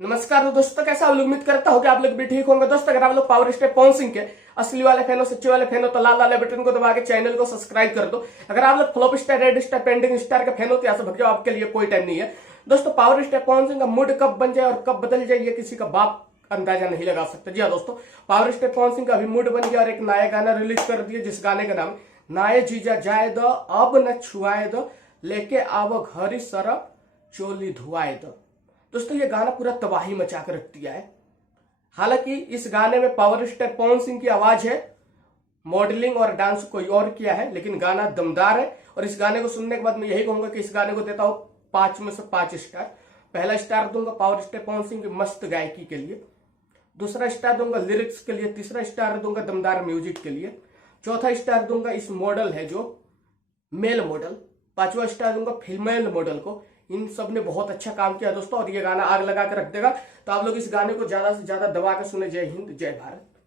नमस्कार दोस्तों, कैसा आप लोग? उम्मीद करता हूँ कि आप लोग भी ठीक होंगे। दोस्तों, अगर आप लोग पावर स्टेप पवन सिंह के असली वाले फैन हो, सच्चे वाले फैन हो, तो लाल वाले बटन को दबा के चैनल को सब्सक्राइब कर दो। अगर आप लोग flop star, red star, pending star के फैन हो तो यहाँ से भग जाओ, आपके लिए कोई टाइम नहीं है। दोस्तों, पावर स्टेप पवन सिंह का मूड कब बन जाए और कब बदल जाए, ये किसी का बाप अंदाजा नहीं लगा सकता। जी हाँ दोस्तों, पावर स्टेप पवन सिंह का अभी मूड बन गया और एक नया गाना रिलीज कर दिया, जिस गाने का नाम नाये जीजा जाए दो, अब न छुआए दो, लेके आवो घरी सरप चोली धुआए दो। दोस्तों, ये गाना पूरा तबाही मचा कर रख दिया है। हालांकि इस गाने में पावर स्टार पवन सिंह की आवाज है, मॉडलिंग और डांस कोई और किया है, लेकिन गाना दमदार है। और इस गाने को सुनने के बाद मैं यही कहूंगा कि इस गाने को देता हूं 5 में से 5 स्टार। पहला स्टार दूंगा पावर स्टार पवन सिंह की मस्त गायकी के लिए, दूसरा स्टार दूंगा लिरिक्स के लिए, तीसरा स्टार दूंगा दमदार म्यूजिक के लिए, चौथा स्टार दूंगा इस मॉडल है जो मेल मॉडल, पांचवा स्टार दूंगा फीमेल मॉडल को। इन सब ने बहुत अच्छा काम किया दोस्तों, और ये गाना आग लगा कर रख देगा। तो आप लोग इस गाने को ज्यादा से ज्यादा दबा के सुने। जय हिंद, जय भारत।